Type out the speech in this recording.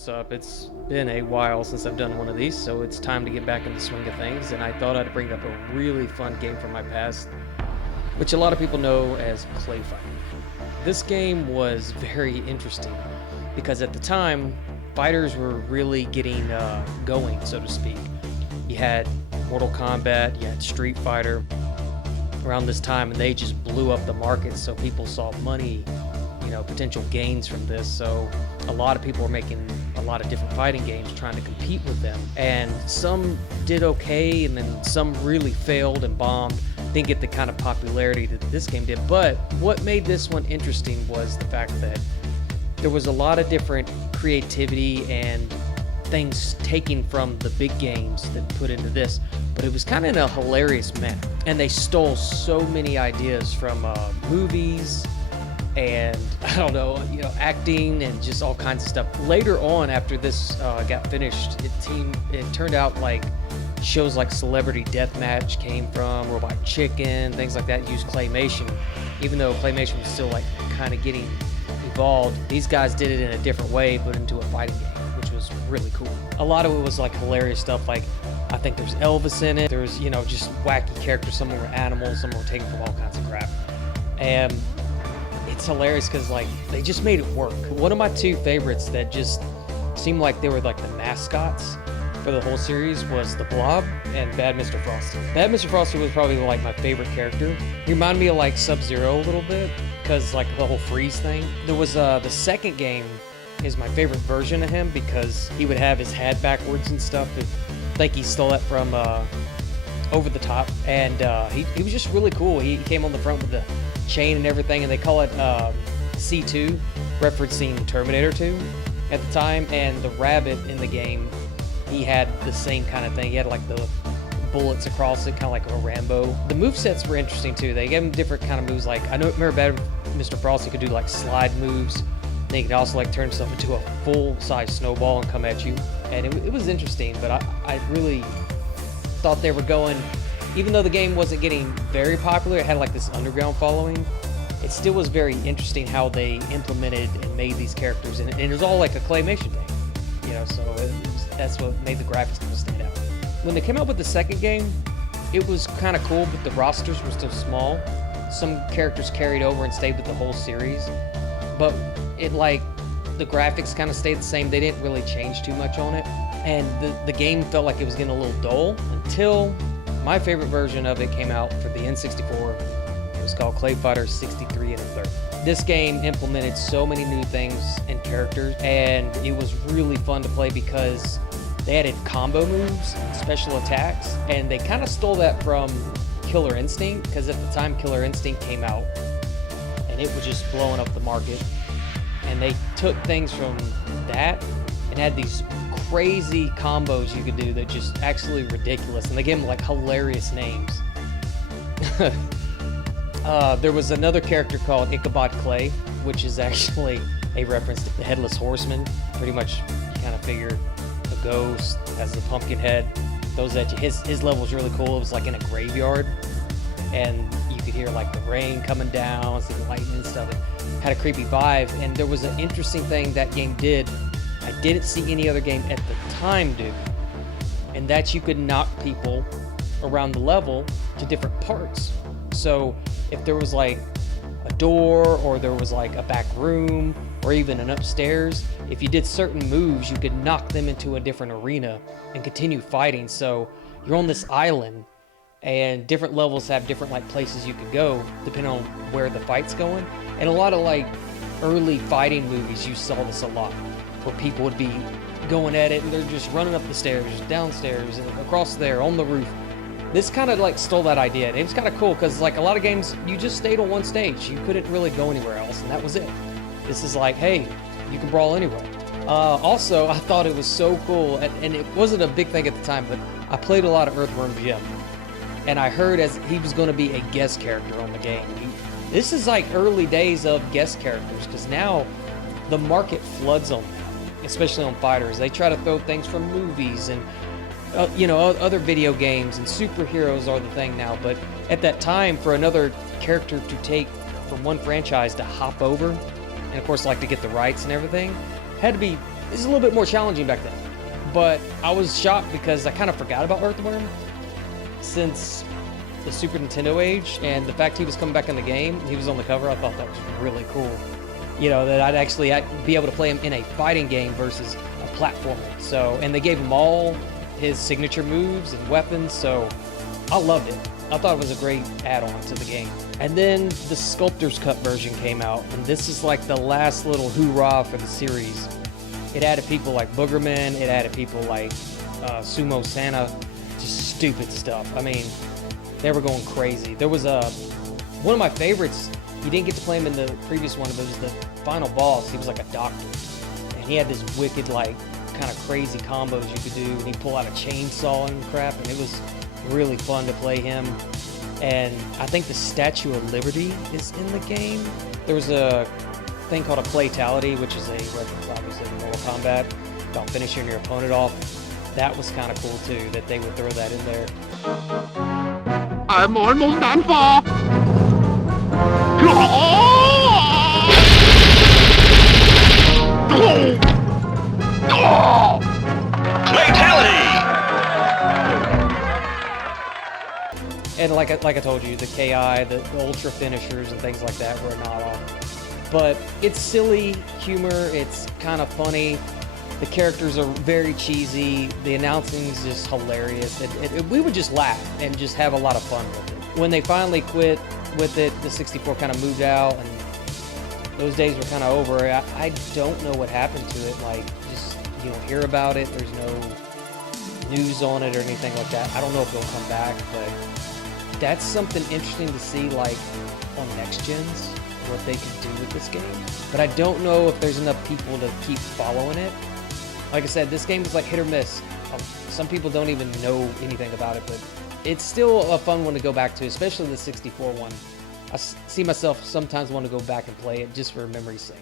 what's up? It's been a while since I've done one of these, so it's time to get back in the swing of things, and I thought I'd bring up a really fun game from my past, which a lot of people know as Clayfighter. This game was very interesting because at the time, fighters were really getting going, so to speak. You had Mortal Kombat, you had Street Fighter around this time, and they just blew up the market, so people saw money, potential gains from this. So a lot of people were making a lot of different fighting games trying to compete with them, and some did okay, and then some really failed and bombed, didn't get the kind of popularity that this game did. But what made this one interesting was the fact that there was a lot of different creativity and things taken from the big games that put into this, but it was kind of in a hilarious manner, and they stole so many ideas from movies and acting and just all kinds of stuff. Later on, after this got finished, it turned out like shows like Celebrity Deathmatch came from, Robot Chicken, things like that used claymation. Even though claymation was still like kind of getting evolved, these guys did it in a different way, but into a fighting game, which was really cool. A lot of it was like hilarious stuff, like I think there's Elvis in it, there's just wacky characters, some were animals, some were taken from all kinds of crap. And it's hilarious because like they just made it work. One of my two favorites that just seemed like they were like the mascots for the whole series was the Blob and Bad Mr. Frosty. Bad Mr. Frosty was probably like my favorite character. He reminded me of like Sub-Zero a little bit because like the whole freeze thing. There was the second game is my favorite version of him because he would have his hat backwards and stuff. I think he stole that from Over the Top, and he was just really cool. He came on the front with the chain and everything, and they call it C2, referencing Terminator 2 at the time. And the rabbit in the game, he had the same kind of thing. He had like the bullets across it, kind of like a Rambo. The movesets were interesting too. They gave him different kind of moves. Like I remember Bad Mr. Frosty could do like slide moves. Then he could also like turn himself into a full-size snowball and come at you. And it was interesting, but I really thought they were going, even though the game wasn't getting very popular, it had like this underground following, it still was very interesting how they implemented and made these characters, and it was all like a claymation thing, so that's what made the graphics kind of stand out. When they came out with the second game, it was kind of cool, but the rosters were still small. Some characters carried over and stayed with the whole series, but the graphics kind of stayed the same. They didn't really change too much on it, and the game felt like it was getting a little dull until my favorite version of it came out for the N64. It was called Clayfighter 63 1/3. This game implemented so many new things and characters, and it was really fun to play because they added combo moves and special attacks, and they kind of stole that from Killer Instinct, because at the time Killer Instinct came out and it was just blowing up the market, and they took things from that and had these crazy combos you could do that just absolutely ridiculous, and they gave them like hilarious names. There was another character called Ichabod Clay, which is actually a reference to the Headless Horseman. Pretty much you kind of figure a ghost has a pumpkin head, those at you. His level was really cool. It was like in a graveyard, and you could hear like the rain coming down, see the lightning and stuff. It had a creepy vibe, and there was an interesting thing that game did I didn't see any other game at the time do, and that you could knock people around the level to different parts. So if there was like a door, or there was like a back room, or even an upstairs, if you did certain moves, you could knock them into a different arena and continue fighting. So you're on this island, and different levels have different like places you could go depending on where the fight's going. And a lot of like early fighting movies, you saw this a lot, where people would be going at it and they're just running up the stairs, downstairs, and across there, on the roof. This kind of like stole that idea, and it was kind of cool because like a lot of games, you just stayed on one stage. You couldn't really go anywhere else, and that was it. This is like, hey, you can brawl anywhere. Also, I thought it was so cool, and it wasn't a big thing at the time, but I played a lot of Earthworm Jim, and I heard as he was going to be a guest character on the game. This is like early days of guest characters, because now the market floods on them, especially on fighters. They try to throw things from movies and other video games, and superheroes are the thing now. But at that time, for another character to take from one franchise to hop over, and of course like to get the rights and everything, had to be It's a little bit more challenging back then. But I was shocked because I kind of forgot about Earthworm since the Super Nintendo age, and the fact he was coming back in the game, he was on the cover, I thought that was really cool. You know, that I'd actually be able to play him in a fighting game versus a platformer. So, and they gave him all his signature moves and weapons, so I loved it. I thought it was a great add-on to the game. And then the Sculptor's Cut version came out, and this is like the last little hoorah for the series. It added people like Boogerman, it added people like Sumo Santa, just stupid stuff. I mean, they were going crazy. There was one of my favorites, you didn't get to play him in the previous one, but it was the final boss. He was like a doctor, and he had this wicked, like, kind of crazy combos you could do, and he'd pull out a chainsaw and crap, and it was really fun to play him. And I think the Statue of Liberty is in the game. There was a thing called a Claytality, which is a reference, obviously, to Mortal Kombat, about finishing your opponent off. That was kind of cool, too, that they would throw that in there. I'm almost done for. Claytality! And like I told you, the KI, the ultra finishers and things like that were not off. But it's silly humor, it's kind of funny. The characters are very cheesy. The announcing is just hilarious. We would just laugh and just have a lot of fun with it. When they finally quit with it, the 64 kind of moved out, and those days were kind of over. I don't know what happened to it. Like, just, you don't hear about it. There's no news on it or anything like that. I don't know if it'll come back, but that's something interesting to see, like, on next gens, what they can do with this game. But I don't know if there's enough people to keep following it. Like I said, this game is like hit or miss. Some people don't even know anything about it, but it's still a fun one to go back to, especially the 64 one. I see myself sometimes want to go back and play it just for memory's sake.